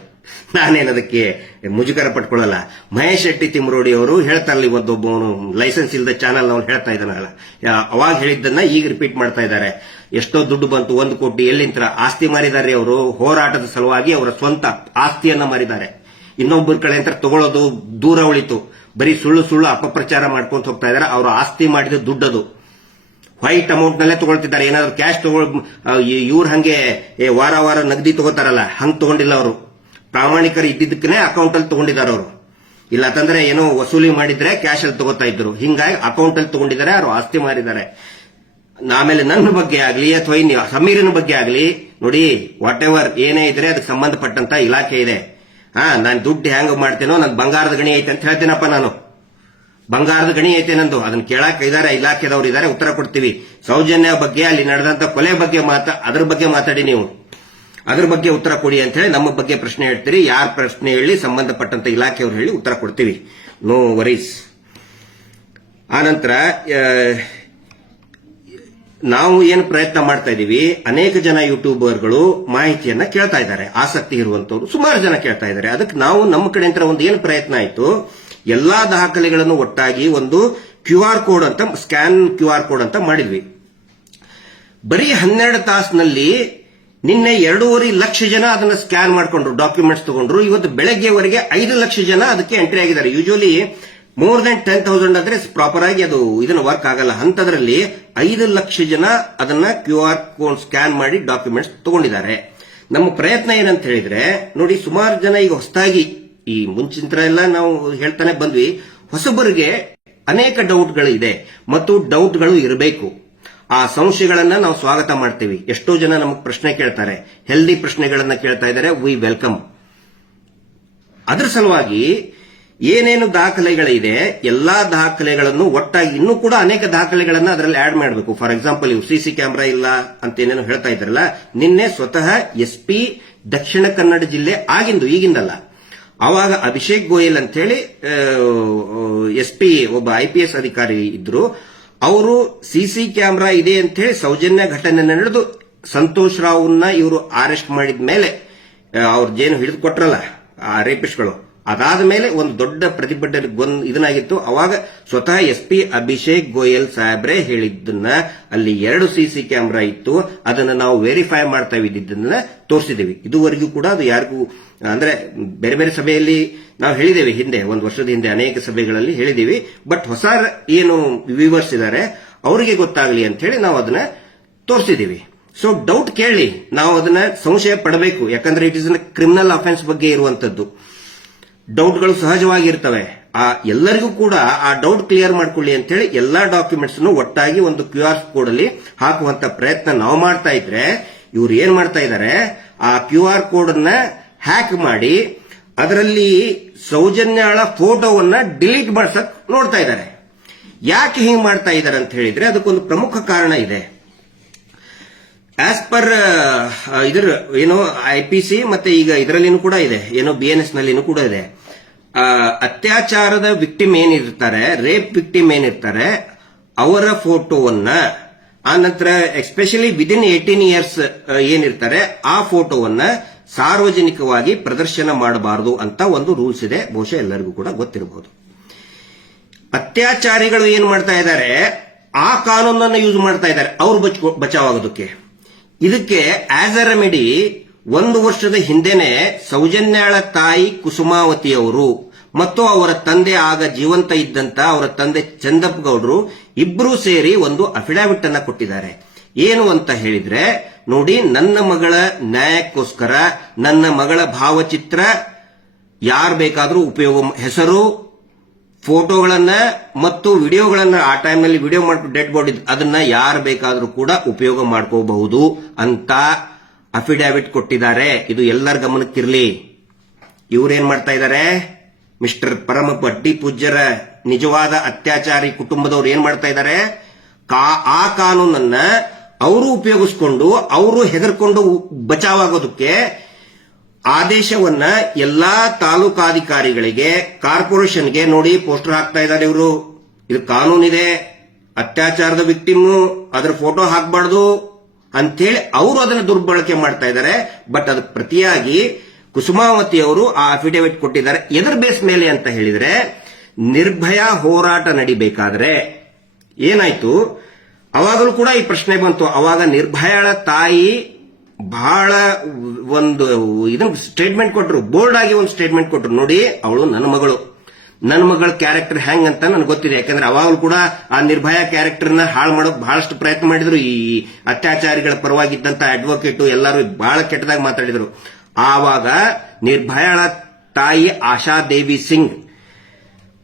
ನಾನೇನದಕ್ಕೆ ಮುಜುಗರ ಪಟ್ಕೊಳ್ಳಲ್ಲ. ಮಹೇಶ್ ಶೆಟ್ಟಿ ತಿಮ್ಮರೋಡಿ ಅವರು ಹೇಳ್ತಾರಲ್ಲ, ಇವತ್ತೊಬ್ಬವನು ಲೈಸೆನ್ಸ್ ಇಲ್ಲದ ಚಾನಲ್ ಅವ್ನು ಹೇಳ್ತಾ ಇದ್ದಾನಲ್ಲ, ಅವಾಗ ಹೇಳಿದ್ದನ್ನ ಈಗ ರಿಪೀಟ್ ಮಾಡ್ತಾ ಇದ್ದಾರೆ. ಎಷ್ಟೋ ದುಡ್ಡು ಬಂತು, 1 ಕೋಟಿ ಎಲ್ಲಿಂತ ಆಸ್ತಿ ಮಾರಿದ್ದಾರೆ ಅವರು. ಹೋರಾಟದ ಸಲುವಾಗಿ ಅವರ ಸ್ವಂತ ಆಸ್ತಿಯನ್ನ ಮಾರಿದ್ದಾರೆ. ಇನ್ನೊಬ್ಬರ ಕಡೆ ಅಂತ ತಗೊಳ್ಳೋದು ದೂರ ಉಳಿತು. ಬರೀ ಸುಳ್ಳು ಅಪಪ್ರಚಾರ ಮಾಡ್ಕೊಂತ ಹೋಗ್ತಾ ಇದ್ದಾರೆ. ಅವರು ಆಸ್ತಿ ಮಾಡಿದ ದುಡ್ಡದು ವೈಟ್ ಅಮೌಂಟ್ ನಲ್ಲೇ ತಗೊಳ್ತಿದ್ದಾರೆ. ಏನಾದ್ರು ಕ್ಯಾಶ್ ಇವ್ರು ಹಂಗೆ ವಾರ ನಗದಿ ತಗೋತಾರಲ್ಲ, ಹಂಗ್ ತಗೊಂಡಿಲ್ಲ ಅವರು. ಪ್ರಾಮಾಣಿಕರು ಇದ್ದಿದ್ದಕ್ಕೆ ಅಕೌಂಟ್ ಅಲ್ಲಿ ತಗೊಂಡಿದ್ದಾರೆ ಅವರು. ಇಲ್ಲ ಅಂತಂದ್ರೆ ಏನೋ ವಸೂಲಿ ಮಾಡಿದ್ರೆ ಕ್ಯಾಶ್ ಅಲ್ಲಿ ತಗೋತಾ ಇದ್ರು. ಹಿಂಗಾಗಿ ಅಕೌಂಟ್ ಅಲ್ಲಿ ತಗೊಂಡಿದ್ದಾರೆ, ಅವರು ಆಸ್ತಿ ಮಾರಿದ್ದಾರೆ. ಆಮೇಲೆ ನನ್ನ ಬಗ್ಗೆ ಆಗ್ಲಿ ಅಥವಾ ಸಮೀರನ ಬಗ್ಗೆ ಆಗ್ಲಿ ನೋಡಿ, ವಾಟ್ ಎವರ್ ಏನೇ ಇದ್ರೆ ಅದಕ್ಕೆ ಸಂಬಂಧಪಟ್ಟಂತ ಇಲಾಖೆ ಇದೆ. ನಾನು ದುಡ್ಡು ಹೆಂಗ್ ಮಾಡ್ತೇನೋ, ನನ್ ಬಂಗಾರದ ಗಣಿ ಐತೆ ಅಂತ ಹೇಳ್ತೇನಪ್ಪ. ನಾನು ಬಂಗಾರದ ಗಣಿ ಐತೆ ನಂದು, ಅದನ್ನ ಕೇಳಕ್ ಇದಾರೆ, ಇಲಾಖೆದವ್ರು ಇದಾರೆ, ಉತ್ತರ ಕೊಡ್ತೀವಿ. ಸೌಜನ್ಯ ಬಗ್ಗೆ, ಅಲ್ಲಿ ನಡೆದಂತ ಕೊಲೆ ಬಗ್ಗೆ ಅದ್ರ ಬಗ್ಗೆ ಮಾತಾಡಿ, ನೀವು ಅದ್ರ ಬಗ್ಗೆ ಉತ್ತರ ಕೊಡಿ ಅಂತ ಹೇಳಿ ನಮ್ಮ ಬಗ್ಗೆ ಪ್ರಶ್ನೆ ಹೇಳ್ತೀರಿ. ಯಾರ ಪ್ರಶ್ನೆ ಹೇಳಿ, ಸಂಬಂಧಪಟ್ಟಂತ ಇಲಾಖೆಯವ್ರು ಹೇಳಿ ಉತ್ತರ ಕೊಡ್ತೀವಿ. No worries. ಆನಂತರ ನಾವು ಏನು ಪ್ರಯತ್ನ ಮಾಡ್ತಾ ಇದೀವಿ, ಅನೇಕ ಜನ ಯೂಟ್ಯೂಬರ್ಗಳು ಮಾಹಿತಿಯನ್ನ ಕೇಳ್ತಾ ಇದ್ದಾರೆ, ಆಸಕ್ತಿ ಇರುವಂತವ್ರು ಸುಮಾರು ಜನ ಕೇಳ್ತಾ ಇದ್ದಾರೆ. ಅದಕ್ಕೆ ನಾವು ನಮ್ಮ ಕಡೆಯಿಂದ ಒಂದು ಏನು ಪ್ರಯತ್ನ ಆಯ್ತು, ಎಲ್ಲಾ ದಾಖಲೆಗಳನ್ನು ಒಟ್ಟಾಗಿ ಒಂದು QR ಕೋಡ್ ಅಂತ, ಸ್ಕ್ಯಾನ್ QR ಕೋಡ್ ಅಂತ ಮಾಡಿದ್ವಿ. ಬರೀ 12 ತಾಸಿನಲ್ಲಿ ನಿನ್ನೆ 2.5 ಲಕ್ಷ ಜನ ಅದನ್ನ ಸ್ಕ್ಯಾನ್ ಮಾಡ್ಕೊಂಡ್ರು, ಡಾಕ್ಯುಮೆಂಟ್ಸ್ ತಗೊಂಡ್ರು. ಇವತ್ತು ಬೆಳಗ್ಗೆವರೆಗೆ 5 ಲಕ್ಷ ಜನ ಅದಕ್ಕೆ ಎಂಟ್ರಿ ಆಗಿದ್ದಾರೆ. ಯೂಶುವಲಿ ಮೋರ್ ದನ್ 10,000 ಅಂದ್ರೆ ಪ್ರಾಪರ್ ಆಗಿ ಅದು ಇದನ್ನ ವರ್ಕ್ ಆಗಲ್ಲ. ಅಂತದ್ರಲ್ಲಿ 5 ಲಕ್ಷ ಜನ ಅದನ್ನ QR ಕೋಡ್ ಸ್ಕ್ಯಾನ್ ಮಾಡಿ ಡಾಕ್ಯುಮೆಂಟ್ಸ್ ತಗೊಂಡಿದ್ದಾರೆ. ನಮ್ಮ ಪ್ರಯತ್ನ ಏನಂತ ಹೇಳಿದ್ರೆ ನೋಡಿ, ಸುಮಾರು ಜನ ಈಗ ಹೊಸದಾಗಿ, ಈ ಮುಂಚಿನ ಎಲ್ಲ ನಾವು ಹೇಳ್ತಾನೆ ಬಂದ್ವಿ, ಹೊಸಬರಿಗೆ ಅನೇಕ ಡೌಟ್ಗಳು ಇದೆ ಮತ್ತು ಡೌಟ್ಗಳು ಇರಬೇಕು. ಆ ಸಂಶಯಗಳನ್ನ ನಾವು ಸ್ವಾಗತ ಮಾಡ್ತೀವಿ. ಎಷ್ಟೋ ಜನ ನಮಗೆ ಪ್ರಶ್ನೆ ಕೇಳ್ತಾರೆ, ಹೆಲ್ದಿ ಪ್ರಶ್ನೆಗಳನ್ನ ಕೇಳ್ತಾ ಇದ್ದಾರೆ, ವಿ ವೆಲ್ಕಮ್. ಅದ್ರ ಸಲುವಾಗಿ ಏನೇನು ದಾಖಲೆಗಳಿದೆ ಎಲ್ಲಾ ದಾಖಲೆಗಳನ್ನು ಒಟ್ಟಾಗಿ, ಇನ್ನೂ ಕೂಡ ಅನೇಕ ದಾಖಲೆಗಳನ್ನ ಅದರಲ್ಲಿ ಆಡ್ ಮಾಡಬೇಕು. ಫಾರ್ ಎಕ್ಸಾಂಪಲ್, ಇವು ಸಿಸಿ ಕ್ಯಾಮೆರಾ ಇಲ್ಲ ಅಂತ ಏನೇನು ಹೇಳ್ತಾ ಇದ್ರಲ್ಲ, ನಿನ್ನೆ ಸ್ವತಃ SP ದಕ್ಷಿಣ ಕನ್ನಡ ಜಿಲ್ಲೆ ಆಗಿಂದು, ಈಗಿಂದಲ್ಲ, ಅವಾಗ ಅಭಿಷೇಕ್ ಗೋಯಲ್ ಅಂತ ಹೇಳಿ SP ಒಬ್ಬ IPS ಅಧಿಕಾರಿ ಇದ್ರು. ಅವರು ಸಿಸಿ ಕ್ಯಾಮೆರಾ ಇದೆ ಅಂತ ಹೇಳಿ ಸೌಜನ್ಯ ಘಟನೆ ನಡೆದು ಸಂತೋಷ್ ರಾವ್ನ ಇವರು ಅರೆಸ್ಟ್ ಮಾಡಿದ ಮೇಲೆ, ಅವ್ರದ್ದೇನು ಹಿಡಿದು ಕೊಟ್ರಲ್ಲ ಆ ರೇಪಿಸ್ಟ್ಗಳು, ಅದಾದ ಮೇಲೆ ಒಂದು ದೊಡ್ಡ ಪ್ರತಿಭಟನೆ ಇದನ್ನಾಗಿತ್ತು. ಅವಾಗ ಸ್ವತಃ SP ಅಭಿಷೇಕ್ ಗೋಯಲ್ ಸಾಹೇಬ್ರೆ ಹೇಳಿದ್ದನ್ನ, ಅಲ್ಲಿ 2 ಸಿಸಿ ಕ್ಯಾಮೆರಾ ಇತ್ತು, ಅದನ್ನ ನಾವು ವೆರಿಫೈ ಮಾಡ್ತಾ ಇದ್ದಿದ್ದನ್ನ ತೋರಿಸಿದೀವಿ. ಇದುವರೆಗೂ ಕೂಡ ಅದು ಯಾರಿಗೂ, ಅಂದ್ರೆ ಬೇರೆ ಬೇರೆ ಸಭೆಯಲ್ಲಿ ನಾವು ಹೇಳಿದ್ದೇವೆ, ಹಿಂದೆ 1 ವರ್ಷದ ಹಿಂದೆ ಅನೇಕ ಸಭೆಗಳಲ್ಲಿ ಹೇಳಿದೀವಿ. ಬಟ್ ಹೊಸ ಏನು ವ್ಯೂವರ್ಸ್ ಇದ್ದಾರೆ ಅವರಿಗೆ ಗೊತ್ತಾಗಲಿ ಅಂತ ಹೇಳಿ ನಾವು ಅದನ್ನ ತೋರಿಸಿದೀವಿ. ಸೊ ಡೌಟ್ ಕೇಳಿ, ನಾವು ಅದನ್ನ ಸಂಶಯ ಪಡಬೇಕು. ಯಾಕಂದ್ರೆ ಇಟ್ ಇಸ್ ಕ್ರಿಮಿನಲ್ ಅಫೆನ್ಸ್ ಬಗ್ಗೆ ಇರುವಂತದ್ದು. ಡೌಟ್ಗಳು ಸಹಜವಾಗಿರ್ತವೆ. ಎಲ್ಲರಿಗೂ ಕೂಡ ಆ ಡೌಟ್ ಕ್ಲಿಯರ್ ಮಾಡ್ಕೊಳ್ಳಿ ಅಂತ ಹೇಳಿ ಎಲ್ಲಾ ಡಾಕ್ಯುಮೆಂಟ್ಸ್ ಒಟ್ಟಾಗಿ ಒಂದು QR ಕೋಡ್ ಅಲ್ಲಿ ಹಾಕುವಂತ ಪ್ರಯತ್ನ ನಾವು ಮಾಡ್ತಾ ಇದ್ರೆ, ಇವ್ರು ಏನ್ ಮಾಡ್ತಾ ಇದ್ದಾರೆ, ಆ QR ಕೋಡ್ ಅನ್ನ ಹ್ಯಾಕ್ ಮಾಡಿ ಅದರಲ್ಲಿ ಸೌಜನ್ಯಾಳ ಫೋಟೋವನ್ನ ಡಿಲೀಟ್ ಮಾಡ್ಸಕ್ ನೋಡ್ತಾ ಇದ್ದಾರೆ. ಯಾಕೆ ಹಿಂಗ್ ಮಾಡ್ತಾ ಇದ್ದಾರೆ ಅಂತ ಹೇಳಿದ್ರೆ ಅದಕ್ಕೊಂದು ಪ್ರಮುಖ ಕಾರಣ ಇದೆ. ಆಸ್ ಪರ್ ಇದರ ಏನೋ IPC ಮತ್ತೆ ಈಗ ಇದರಲ್ಲಿನೂ ಕೂಡ ಇದೆ, ಏನೋ BNS ನಲ್ಲಿನೂ ಕೂಡ ಇದೆ. ಅತ್ಯಾಚಾರದ ವಿಕ್ಟಿಮ್ ಏನಿರ್ತಾರೆ, ರೇಪ್ ವಿಕ್ಟಿಮ್ ಏನಿರ್ತಾರೆ, ಅವರ ಫೋಟೋವನ್ನ, ಆ ನಂತರ ಎಸ್ಪೆಷಲಿ ವಿದಿನ್ 18 ಇಯರ್ಸ್ ಏನಿರ್ತಾರೆ, ಆ ಫೋಟೋವನ್ನ ಸಾರ್ವಜನಿಕವಾಗಿ ಪ್ರದರ್ಶನ ಮಾಡಬಾರದು ಅಂತ ಒಂದು ರೂಲ್ಸ್ ಇದೆ. ಬಹುಶಃ ಎಲ್ಲರಿಗೂ ಕೂಡ ಗೊತ್ತಿರಬಹುದು. ಅತ್ಯಾಚಾರಿಗಳು ಏನ್ ಮಾಡ್ತಾ ಇದ್ದಾರೆ, ಆ ಕಾನೂನನ್ನು ಯೂಸ್ ಮಾಡ್ತಾ ಇದ್ದಾರೆ ಅವರು ಬಚಾವಾಗೋದಕ್ಕೆ. ಇದಕ್ಕೆ ಆಸ್ ಅ ರೆಮಿಡಿ 1 ವರ್ಷದ ಹಿಂದೆನೆ ಸೌಜನ್ಯಾಳ ತಾಯಿ ಕುಸುಮಾವತಿಯವರು ಮತ್ತು ಅವರ ತಂದೆ, ಆಗ ಜೀವಂತ ಇದ್ದಂತ ಅವರ ತಂದೆ ಚಂದಪ್ಪ ಗೌಡ್ರು ಇಬ್ಬರೂ ಸೇರಿ ಒಂದು ಅಫಿಡವಿಟ್ ಅನ್ನ ಕೊಟ್ಟಿದ್ದಾರೆ. ಏನು ಅಂತ ಹೇಳಿದ್ರೆ ನೋಡಿ, ನನ್ನ ಮಗಳ ನ್ಯಾಯಕ್ಕೋಸ್ಕರ ನನ್ನ ಮಗಳ ಭಾವಚಿತ್ರ ಯಾರು ಬೇಕಾದರೂ ಉಪಯೋಗ, ಹೆಸರು, ಫೋಟೋಗಳನ್ನ ಮತ್ತು ವಿಡಿಯೋಗಳನ್ನ ಆ ಟೈಮ್ನಲ್ಲಿ ವಿಡಿಯೋ ಮಾಡಿ ಡೆಡ್ ಬಾಡಿ ಅದನ್ನ ಯಾರು ಬೇಕಾದರೂ ಕೂಡ ಉಪಯೋಗ ಮಾಡ್ಕೋಬಹುದು ಅಂತ ಅಫಿಡಾವಿಟ್ ಕೊಟ್ಟಿದ್ದಾರೆ. ಇದು ಎಲ್ಲರ ಗಮನಕ್ಕಿರಲಿ. ಇವ್ರೇನ್ ಮಾಡ್ತಾ ಇದ್ದಾರೆ, ಮಿಸ್ಟರ್ ಪರಮ ಬಡ್ಡಿ ಪೂಜ್ಯರ ನಿಜವಾದ ಅತ್ಯಾಚಾರಿ ಕುಟುಂಬದವ್ರು ಏನ್ ಮಾಡ್ತಾ ಇದ್ದಾರೆ, ಆ ಕಾನೂನನ್ನ ಅವರು ಉಪಯೋಗಿಸ್ಕೊಂಡು ಅವರು ಹೆದರ್ಕೊಂಡು ಬಚಾವಾಗೋದಕ್ಕೆ ಆದೇಶವನ್ನ ಎಲ್ಲಾ ತಾಲೂಕಾಧಿಕಾರಿಗಳಿಗೆ, ಕಾರ್ಪೊರೇಷನ್ಗೆ ನೋಡಿ ಪೋಸ್ಟರ್ ಹಾಕ್ತಾ ಇದ್ದಾರೆ. ಇವರು ಇದು ಕಾನೂನಿದೆ, ಅತ್ಯಾಚಾರದ ವಿಕ್ಟಿಮ್ ಅದರ ಫೋಟೋ ಹಾಕಬಾರ್ದು ಅಂತೇಳಿ ಅವರು ಅದನ್ನು ದುರ್ಬಳಕೆ ಮಾಡ್ತಾ ಇದ್ದಾರೆ. ಬಟ್ ಅದಕ್ಕೆ ಪ್ರತಿಯಾಗಿ ಕುಸುಮಾವತಿ ಅವರು ಆ ಅಫಿಡೇವಿಟ್ ಕೊಟ್ಟಿದ್ದಾರೆ. ಎದರ ಬೇಸ್ ಮೇಲೆ ಅಂತ ಹೇಳಿದ್ರೆ, ನಿರ್ಭಯ ಹೋರಾಟ ನಡಿಬೇಕಾದ್ರೆ ಏನಾಯ್ತು, ಅವಾಗಲೂ ಕೂಡ ಈ ಪ್ರಶ್ನೆ ಬಂತು. ಅವಾಗ ನಿರ್ಭಯಳ ತಾಯಿ ಬಹಳ ಒಂದು ಇದನ್ನ ಸ್ಟೇಟ್ಮೆಂಟ್ ಕೊಟ್ಟರು, ಬೋಲ್ಡ್ ಆಗಿ ಒಂದು ಸ್ಟೇಟ್ಮೆಂಟ್ ಕೊಟ್ಟರು. ನೋಡಿ, ಅವಳು ನನ್ನ ಮಗಳ ಕ್ಯಾರೆಕ್ಟರ್ ಹೆಂಗ್ ಅಂತ ನನಗೆ ಗೊತ್ತಿದೆ. ಯಾಕಂದ್ರೆ ಅವಾಗಲೂ ಕೂಡ ಆ ನಿರ್ಭಯ ಕ್ಯಾರೆಕ್ಟರ್ನ ಹಾಳು ಮಾಡೋಕೆ ಬಹಳಷ್ಟು ಪ್ರಯತ್ನ ಮಾಡಿದ್ರು. ಈ ಅತ್ಯಾಚಾರಿಗಳ ಪರವಾಗಿದ್ದಂತ ಅಡ್ವೊಕೇಟ್ ಎಲ್ಲರೂ ಬಹಳ ಕೆಟ್ಟದಾಗಿ ಮಾತಾಡಿದ್ರು. ಆವಾಗ ನಿರ್ಭಯಳ ತಾಯಿ ಆಶಾದೇವಿ ಸಿಂಗ್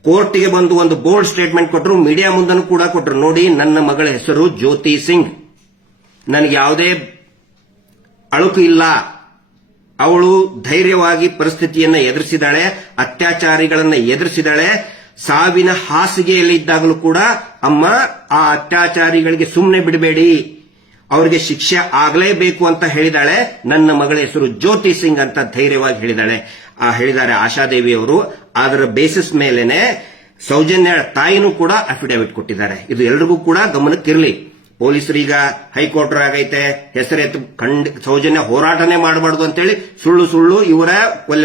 ಕೋರ್ಟ್ಗೆ ಬಂದು ಒಂದು ಬೋಲ್ಡ್ ಸ್ಟೇಟ್ಮೆಂಟ್ ಕೊಟ್ಟರು, ಮೀಡಿಯಾ ಮುಂದನ್ನು ಕೂಡ ಕೊಟ್ಟರು. ನೋಡಿ, ನನ್ನ ಮಗಳ ಹೆಸರು ಜ್ಯೋತಿ ಸಿಂಗ್, ನನಗೆ ಯಾವುದೇ ಅಳುಕು ಇಲ್ಲ, ಅವಳು ಧೈರ್ಯವಾಗಿ ಪರಿಸ್ಥಿತಿಯನ್ನ ಎದುರಿಸಿದಾಳೆ, ಅತ್ಯಾಚಾರಿಗಳನ್ನ ಎದುರಿಸಿದಾಳೆ. ಸಾವಿನ ಹಾಸಿಗೆಯಲ್ಲಿ ಇದ್ದಾಗಲೂ ಕೂಡ ಅಮ್ಮ ಆ ಅತ್ಯಾಚಾರಿಗಳಿಗೆ ಸುಮ್ಮನೆ ಬಿಡಬೇಡಿ, ಅವರಿಗೆ ಶಿಕ್ಷೆ ಆಗಲೇಬೇಕು ಅಂತ ಹೇಳಿದಾಳೆ. ನನ್ನ ಮಗಳ ಹೆಸರು ಜ್ಯೋತಿ ಸಿಂಗ್ ಅಂತ ಧೈರ್ಯವಾಗಿ ಹೇಳಿದ್ದಾರೆ ಆಶಾದೇವಿ ಅವರು. ಅದರ ಬೇಸಿಸ್ ಮೇಲೆನೆ ಸೌಜನ್ಯ ತಾಯಿನೂ ಕೂಡ ಅಫಿಡೇವಿಟ್ ಕೊಟ್ಟಿದ್ದಾರೆ. ಇದು ಎಲ್ರಿಗೂ ಕೂಡ ಗಮನಕ್ಕಿರಲಿ. ಪೊಲೀಸರೀಗ ಹೈಕೋರ್ಟ್ ಆಗೈತೆ, ಹೆಸರೆತ್ತು ಸೌಜನ್ಯ ಹೋರಾಟನೇ ಮಾಡಬಾರ್ದು ಅಂತೇಳಿ ಸುಳ್ಳು ಇವರ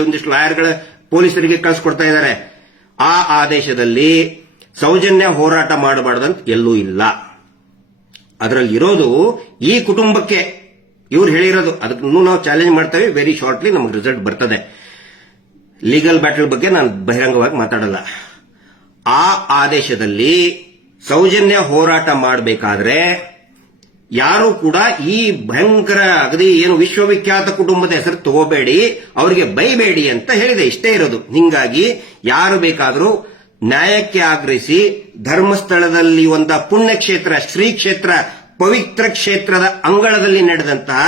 ಒಂದಿಷ್ಟು ಲಾಯರ್ಗಳ ಪೊಲೀಸರಿಗೆ ಕಳಿಸ್ಕೊಡ್ತಾ ಇದ್ದಾರೆ. ಆ ಆದೇಶದಲ್ಲಿ ಸೌಜನ್ಯ ಹೋರಾಟ ಮಾಡಬಾರ್ದಂತ ಎಲ್ಲೂ ಇಲ್ಲ. ಅದರಲ್ಲಿ ಇರೋದು ಈ ಕುಟುಂಬಕ್ಕೆ ಇವ್ರು ಹೇಳಿರೋದು. ಅದನ್ನು ನಾವು ಚಾಲೆಂಜ್ ಮಾಡ್ತೇವೆ. ವೆರಿ ಶಾರ್ಟ್ಲಿ ನಮಗೆ ರಿಸಲ್ಟ್ ಬರ್ತದೆ. ಲೀಗಲ್ ಬ್ಯಾಟಲ್ ಬಗ್ಗೆ ನಾನು ಬಹಿರಂಗವಾಗಿ ಮಾತಾಡಲ್ಲ. ಆ ಆದೇಶದಲ್ಲಿ ಸೌಜನ್ಯ ಹೋರಾಟ ಮಾಡಬೇಕಾದ್ರೆ ಯಾರು ಕೂಡ ಈ ಭಯಂಕರ ಅಗದಿ ಏನು ವಿಶ್ವವಿಖ್ಯಾತ ಕುಟುಂಬದ ಹೆಸರು ತಗೋಬೇಡಿ, ಅವರಿಗೆ ಬೈಬೇಡಿ ಅಂತ ಹೇಳಿದೆ. ಇಷ್ಟೇ ಇರೋದು. ಹಿಂಗಾಗಿ ಯಾರು ಬೇಕಾದರೂ ನ್ಯಾಯಕ್ಕೆ ಆಗ್ರಹಿಸಿ ಧರ್ಮಸ್ಥಳದಲ್ಲಿ ಒಂದು ಪುಣ್ಯಕ್ಷೇತ್ರ, ಶ್ರೀ ಕ್ಷೇತ್ರ, ಪವಿತ್ರ ಕ್ಷೇತ್ರದ ಅಂಗಳದಲ್ಲಿ ನಡೆದಂತಹ,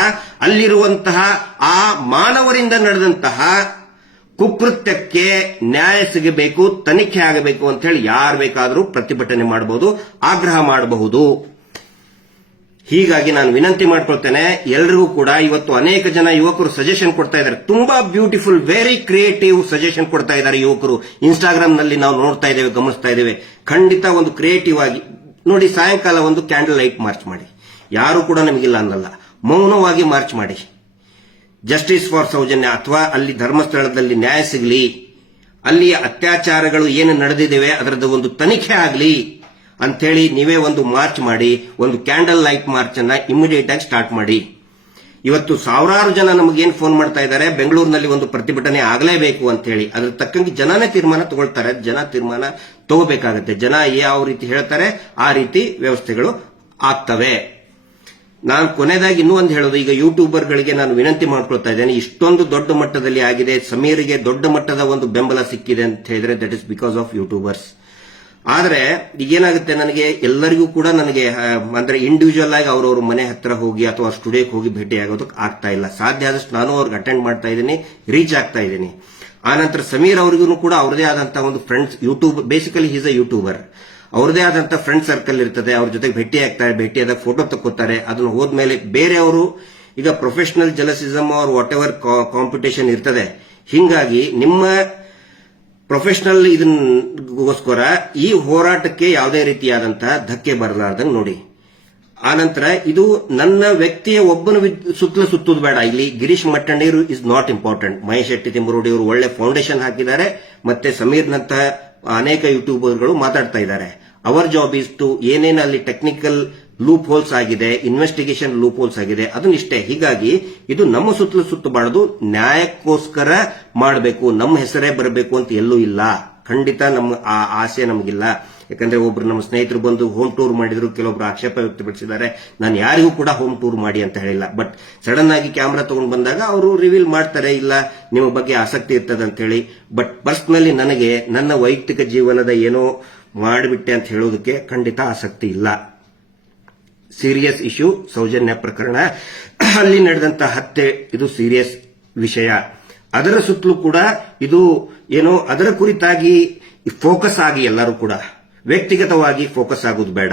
ಅಲ್ಲಿರುವಂತಹ ಆ ಮಾನವರಿಂದ ನಡೆದಂತಹ ಕುಕೃತ್ಯಕ್ಕೆ ನ್ಯಾಯ ಸಿಗಬೇಕು, ತನಿಖೆ ಆಗಬೇಕು ಅಂತ ಹೇಳಿ ಯಾರು ಬೇಕಾದರೂ ಪ್ರತಿಭಟನೆ ಮಾಡಬಹುದು, ಆಗ್ರಹ ಮಾಡಬಹುದು. ಹೀಗಾಗಿ ನಾನು ವಿನಂತಿ ಮಾಡ್ಕೊಳ್ತೇನೆ ಎಲ್ಲರಿಗೂ ಕೂಡ. ಇವತ್ತು ಅನೇಕ ಜನ ಯುವಕರು ಸಜೆಷನ್ ಕೊಡ್ತಾ ಇದ್ದಾರೆ, ತುಂಬಾ ಬ್ಯೂಟಿಫುಲ್, ವೆರಿ ಕ್ರಿಯೇಟಿವ್ ಸಜೆಷನ್ ಕೊಡ್ತಾ ಇದ್ದಾರೆ ಯುವಕರು. ಇನ್ಸ್ಟಾಗ್ರಾಮ್ ನಲ್ಲಿ ನಾವು ನೋಡ್ತಾ ಇದ್ದೇವೆ, ಗಮನಿಸ್ತಾ ಇದ್ದೇವೆ. ಖಂಡಿತ ಒಂದು ಕ್ರಿಯೇಟಿವ್ ಆಗಿ ನೋಡಿ, ಸಾಯಂಕಾಲ ಒಂದು ಕ್ಯಾಂಡಲ್ ಲೈಟ್ ಮಾರ್ಚ್ ಮಾಡಿ, ಯಾರು ಕೂಡ ನಮಗಿಲ್ಲ ಅನ್ನಲ್ಲ, ಮೌನವಾಗಿ ಮಾರ್ಚ್ ಮಾಡಿ. ಜಸ್ಟಿಸ್ ಫಾರ್ ಸೌಜನ್ಯ, ಅಥವಾ ಅಲ್ಲಿ ಧರ್ಮಸ್ಥಳದಲ್ಲಿ ನ್ಯಾಯ ಸಿಗಲಿ, ಅಲ್ಲಿ ಅತ್ಯಾಚಾರಗಳು ಏನು ನಡೆದಿದ್ದೇವೆ ಅದರದ್ದು ಒಂದು ತನಿಖೆ ಆಗಲಿ ಅಂಥೇಳಿ ನೀವೇ ಒಂದು ಮಾರ್ಚ್ ಮಾಡಿ, ಒಂದು ಕ್ಯಾಂಡಲ್ ಲೈಟ್ ಮಾರ್ಚ್ ಅನ್ನ ಇಮಿಡಿಯೇಟ್ ಆಗಿ ಸ್ಟಾರ್ಟ್ ಮಾಡಿ. ಇವತ್ತು ಸಾವಿರಾರು ಜನ ನಮಗೇನು ಫೋನ್ ಮಾಡ್ತಾ ಇದ್ದಾರೆ, ಬೆಂಗಳೂರಿನಲ್ಲಿ ಒಂದು ಪ್ರತಿಭಟನೆ ಆಗಲೇಬೇಕು ಅಂತ ಹೇಳಿ. ಅದ್ರ ತಕ್ಕಂಗೆ ಜನನೇ ತೀರ್ಮಾನ ತಗೊಳ್ತಾರೆ. ಜನ ತೀರ್ಮಾನ ತಗೋಬೇಕಾಗತ್ತೆ. ಜನ ಯಾವ ರೀತಿ ಹೇಳ್ತಾರೆ ಆ ರೀತಿ ವ್ಯವಸ್ಥೆಗಳು ಆಗ್ತವೆ. ನಾನು ಕೊನೆಯದಾಗಿ ಇನ್ನೂ ಒಂದು ಹೇಳೋದು, ಈಗ ಯೂಟ್ಯೂಬರ್ಗಳಿಗೆ ನಾನು ವಿನಂತಿ ಮಾಡ್ಕೊಳ್ತಾ ಇದ್ದೇನೆ. ಇಷ್ಟೊಂದು ದೊಡ್ಡ ಮಟ್ಟದಲ್ಲಿ ಆಗಿದೆ, ಸಮೀರ್ಗೆ ದೊಡ್ಡ ಮಟ್ಟದ ಒಂದು ಬೆಂಬಲ ಸಿಕ್ಕಿದೆ ಅಂತ ಹೇಳಿದ್ರೆ that is because of YouTubers. ಆದ್ರೆ ಈಗೇನಾಗುತ್ತೆ, ನನಗೆ ಎಲ್ಲರಿಗೂ ಕೂಡ ನನಗೆ ಅಂದ್ರೆ ಇಂಡಿವಿಜುವಲ್ ಆಗಿ ಅವ್ರವ್ರ ಮನೆ ಹತ್ರ ಹೋಗಿ ಅಥವಾ ಸ್ಟುಡಿಯೋಕ್ಕೆ ಹೋಗಿ ಭೇಟಿ ಆಗೋದಕ್ಕೆ ಆಗ್ತಾ ಇಲ್ಲ. ಸಾಧ್ಯ ಆದಷ್ಟು ನಾನು ಅವ್ರಿಗೆ ಅಟೆಂಡ್ ಮಾಡ್ತಾ ಇದ್ದೀನಿ, ರೀಚ್ ಆಗ್ತಾ ಇದ್ದೀನಿ. ಆನಂತರ ಸಮೀರ್ ಅವರಿಗೂ ಕೂಡ ಅವ್ರದೇ ಆದಂತಹ ಒಂದು friends, YouTube basically is a YouTuber, ಅವ್ರದೇ ಆದಂತಹ ಫ್ರೆಂಡ್ ಸರ್ಕಲ್ ಇರ್ತದೆ. ಅವ್ರ ಜೊತೆಗೆ ಭೇಟಿ ಆಗ್ತಾರೆ, ಭೇಟಿಯಾದಾಗ ಫೋಟೋ ತಕ್ಕೋತಾರೆ. ಅದನ್ನು ಹೋದ್ಮೇಲೆ ಬೇರೆಯವರು ಈಗ professional jealousies or whatever competition ಇರ್ತದೆ. ಹಿಂಗಾಗಿ ನಿಮ್ಮ ಪ್ರೊಫೆಷನಲ್ ಇದನ್ಗೋಸ್ಕರ ಈ ಹೋರಾಟಕ್ಕೆ ಯಾವುದೇ ರೀತಿಯಾದಂತಹ ಧಕ್ಕೆ ಬರಲಾರ್ದಂಗೆ ನೋಡಿ. ಆನಂತರ ಇದು ನನ್ನ ವ್ಯಕ್ತಿಯ ಒಬ್ಬನ ಸುತ್ತಲೂ ಸುತ್ತುದು ಬೇಡ. ಇಲ್ಲಿ Girish Mattannavar is not important. Mahesh Shetty Timarodi ಅವರು ಒಳ್ಳೆ ಫೌಂಡೇಶನ್ ಹಾಕಿದ್ದಾರೆ, ಮತ್ತೆ ಸಮೀರ್ನಂತಹ ಅನೇಕ ಯೂಟ್ಯೂಬರ್ಗಳು ಮಾತಾಡ್ತಾ ಇದ್ದಾರೆ. ಅವರ್ ಜಾಬ್ ಇಸ್ ಟು ಏನೇನು ಅಲ್ಲಿ ಟೆಕ್ನಿಕಲ್ ಲೂಪ್ ಹೋಲ್ಸ್ ಆಗಿದೆ, ಇನ್ವೆಸ್ಟಿಗೇಷನ್ ಲೂಪ್ ಹೋಲ್ಸ್ ಆಗಿದೆ, ಅದನ್ನಿಷ್ಟೇ. ಹೀಗಾಗಿ ಇದು ನಮ್ಮ ಸುತ್ತಲೂ ಸುತ್ತಬಾರದು, ನ್ಯಾಯಕ್ಕೋಸ್ಕರ ಮಾಡಬೇಕು. ನಮ್ಮ ಹೆಸರೇ ಬರಬೇಕು ಅಂತ ಎಲ್ಲೂ ಇಲ್ಲ, ಖಂಡಿತ ನಮ್ಮ ಆ ಆಸೆ ನಮಗಿಲ್ಲ. ಯಾಕಂದ್ರೆ ಒಬ್ರು ನಮ್ಮ ಸ್ನೇಹಿತರು ಬಂದು ಹೋಮ್ ಟೂರ್ ಮಾಡಿದ್ರು, ಕೆಲವೊಬ್ರು ಆಕ್ಷೇಪ ವ್ಯಕ್ತಪಡಿಸಿದ್ದಾರೆ. ನಾನು ಯಾರಿಗೂ ಕೂಡ ಹೋಮ್ ಟೂರ್ ಮಾಡಿ ಅಂತ ಹೇಳಿಲ್ಲ. ಬಟ್ ಸಡನ್ ಆಗಿ ಕ್ಯಾಮ್ರಾ ತಗೊಂಡು ಬಂದಾಗ ಅವರು ರಿವೀಲ್ ಮಾಡ್ತಾರೆ, ಇಲ್ಲ ನಿಮ್ಮ ಬಗ್ಗೆ ಆಸಕ್ತಿ ಇರ್ತದೆ ಅಂತ ಹೇಳಿ. ಬಟ್ ಪರ್ಸನಲಿ ನನಗೆ ನನ್ನ ವೈಯಕ್ತಿಕ ಜೀವನದ ಏನೋ ಮಾಡಿಬಿಟ್ಟೆ ಅಂತ ಹೇಳೋದಕ್ಕೆ ಖಂಡಿತ ಆಸಕ್ತಿ ಇಲ್ಲ. ಸೀರಿಯಸ್ ಇಶ್ಯೂ ಸೌಜನ್ಯ ಪ್ರಕರಣ, ಅಲ್ಲಿ ನಡೆದಂತ ಹತ್ಯೆ ಇದು ಸೀರಿಯಸ್ ವಿಷಯ. ಅದರ ಸುತ್ತಲೂ ಕೂಡ ಇದು ಏನೋ ಅದರ ಕುರಿತಾಗಿ ಫೋಕಸ್ ಆಗಿ ಎಲ್ಲರೂ ಕೂಡ ವ್ಯಕ್ತಿಗತವಾಗಿ ಫೋಕಸ್ ಆಗೋದು ಬೇಡ.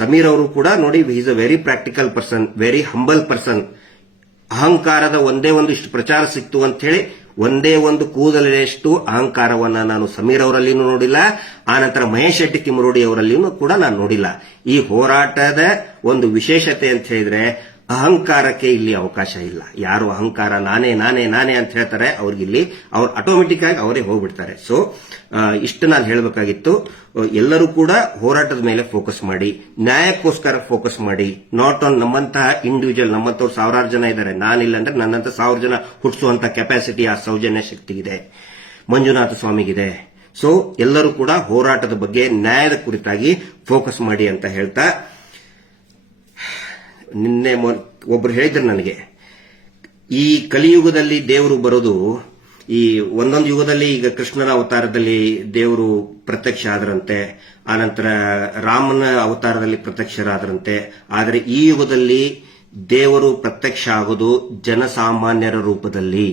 ಸಮೀರ್ ಅವರು ಕೂಡ ನೋಡಿ, is a very practical person, very humble person. ಅಹಂಕಾರದ ಒಂದೇ ಒಂದು ಇಷ್ಟು ಪ್ರಚಾರ ಸಿಕ್ತು ಅಂತ ಹೇಳಿ ಒಂದೇ ಒಂದು ಕೂದಲೆಷ್ಟು ಅಹಂಕಾರವನ್ನ ನಾನು ಸಮೀರ್ ಅವರಲ್ಲಿನೂ ನೋಡಿಲ್ಲ, ಆನಂತರ ಮಹೇಶ್ ಶೆಟ್ಟಿ ತಿಮರೋಡಿ ಅವರಲ್ಲಿನೂ ಕೂಡ ನಾನು ನೋಡಿಲ್ಲ. ಈ ಹೋರಾಟದ ಒಂದು ವಿಶೇಷತೆ ಅಂತ ಹೇಳಿದ್ರೆ ಅಹಂಕಾರಕ್ಕೆ ಇಲ್ಲಿ ಅವಕಾಶ ಇಲ್ಲ. ಯಾರು ಅಹಂಕಾರ ನಾನೇ ನಾನೇ ನಾನೇ ಅಂತ ಹೇಳ್ತಾರೆ, ಅವ್ರಿಗಿಲ್ಲಿ ಅವ್ರು ಆಟೋಮೆಟಿಕ್ ಆಗಿ ಅವರೇ ಹೋಗ್ಬಿಡ್ತಾರೆ. ಸೊ ಇಷ್ಟು ನಾನು ಹೇಳಬೇಕಾಗಿತ್ತು. ಎಲ್ಲರೂ ಕೂಡ ಹೋರಾಟದ ಮೇಲೆ ಫೋಕಸ್ ಮಾಡಿ, ನ್ಯಾಯಕ್ಕೋಸ್ಕರ ಫೋಕಸ್ ಮಾಡಿ, ನಾಟ್ ಆನ್ ನಮ್ಮಂತಹ ಇಂಡಿವಿಜುವಲ್. ನಮ್ಮಂತವ್ರು ಸಾವಿರಾರು ಜನ ಇದ್ದಾರೆ, ನಾನಿಲ್ಲ ಅಂದ್ರೆ ನನ್ನಂತ 1000 ಜನ ಹುಟ್ಟಿಸುವಂತ ಕೆಪಾಸಿಟಿ ಆ ಸೌಜನ್ಯ ಶಕ್ತಿಗಿದೆ, ಮಂಜುನಾಥ ಸ್ವಾಮಿಗಿದೆ. ಸೊ ಎಲ್ಲರೂ ಕೂಡ ಹೋರಾಟದ ಬಗ್ಗೆ ನ್ಯಾಯದ ಕುರಿತಾಗಿ ಫೋಕಸ್ ಮಾಡಿ ಅಂತ ಹೇಳ್ತಾ, ನಿನ್ನೆ ಒಬ್ರು ಹೇಳಿದ್ರು ನನಗೆ, ಈ ಕಲಿಯುಗದಲ್ಲಿ ದೇವರು ಬರೋದು, ಈ ಒಂದೊಂದು ಯುಗದಲ್ಲಿ ಈಗ ಕೃಷ್ಣನ ಅವತಾರದಲ್ಲಿ ದೇವರು ಪ್ರತ್ಯಕ್ಷ ಆದ್ರಂತೆ, ಆನಂತರ ರಾಮನ ಅವತಾರದಲ್ಲಿ ಪ್ರತ್ಯಕ್ಷರಾದ್ರಂತೆ. ಆದರೆ ಈ ಯುಗದಲ್ಲಿ ದೇವರು ಪ್ರತ್ಯಕ್ಷ ಆಗೋದು ಜನಸಾಮಾನ್ಯರ ರೂಪದಲ್ಲಿ.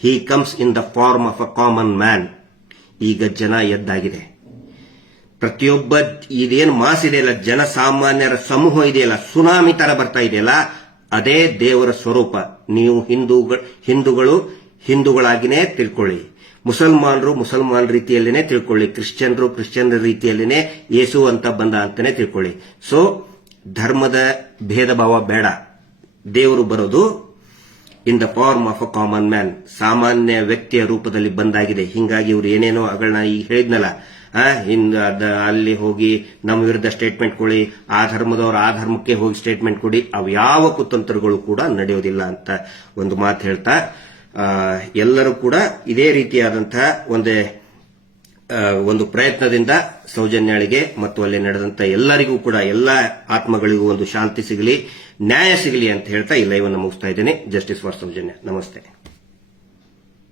He comes in the form of a common man. ಈಗ ಜನ ಎದ್ದಾಗಿದೆ. ಪ್ರತಿಯೊಬ್ಬ ಇದೇನು ಮಾಸ್ ಇದೆಯಲ್ಲ, ಜನಸಾಮಾನ್ಯರ ಸಮೂಹ ಇದೆಯಲ್ಲ, ಸುನಾಮಿ ತರ ಬರ್ತಾ ಇದೆಯಲ್ಲ, ಅದೇ ದೇವರ ಸ್ವರೂಪ. ನೀವು ಹಿಂದೂಗಳು ಹಿಂದೂಗಳಾಗಿನೇ ತಿಳ್ಕೊಳ್ಳಿ, ಮುಸಲ್ಮಾನರು ಮುಸಲ್ಮಾನ್ ರೀತಿಯಲ್ಲೇನೆ ತಿಳ್ಕೊಳ್ಳಿ, ಕ್ರಿಶ್ಚಿಯನ್ರು ಕ್ರಿಶ್ಚಿಯನ್ ರೀತಿಯಲ್ಲೇನೆ ಯೇಸು ಅಂತ ಬಂದ ಅಂತಾನೆ ತಿಳ್ಕೊಳ್ಳಿ. ಸೊ ಧರ್ಮದ ಭೇದ ಭಾವ ಬೇಡ. ದೇವರು ಬರೋದು in the form of a common man, ಸಾಮಾನ್ಯ ವ್ಯಕ್ತಿಯ ರೂಪದಲ್ಲಿ ಬಂದಾಗಿದೆ. ಹಿಂಗಾಗಿ ಇವ್ರು ಏನೇನೋ ಅಗಳನ್ನ ಈಗ ಹೇಳಿದ್ನಲ್ಲ, ಅಲ್ಲಿ ಹೋಗಿ ನಮ್ಮ ವಿರುದ್ಧ ಸ್ಟೇಟ್ಮೆಂಟ್ ಕೊಡಿ, ಆ ಧರ್ಮದವರು ಆ ಧರ್ಮಕ್ಕೆ ಹೋಗಿ ಸ್ಟೇಟ್ಮೆಂಟ್ ಕೊಡಿ, ಅವು ಯಾವ ಕುತಂತ್ರಗಳು ಕೂಡ ನಡೆಯೋದಿಲ್ಲ ಅಂತ ಒಂದು ಮಾತು ಹೇಳ್ತಾ, ಎಲ್ಲರೂ ಕೂಡ ಇದೇ ರೀತಿಯಾದಂತಹ ಒಂದು ಪ್ರಯತ್ನದಿಂದ ಸೌಜನ್ಯಳಿಗೆ ಮತ್ತು ಅಲ್ಲಿ ನಡೆದಂತ ಎಲ್ಲರಿಗೂ ಕೂಡ, ಎಲ್ಲ ಆತ್ಮಗಳಿಗೂ ಒಂದು ಶಾಂತಿ ಸಿಗಲಿ, ನ್ಯಾಯ ಸಿಗಲಿ ಅಂತ ಹೇಳ್ತಾ ಈ ಲೈವ್ ಅನ್ನು ಮುಗಿಸ್ತಾ ಇದ್ದೇನೆ. Justice for Soujanya. ನಮಸ್ತೆ.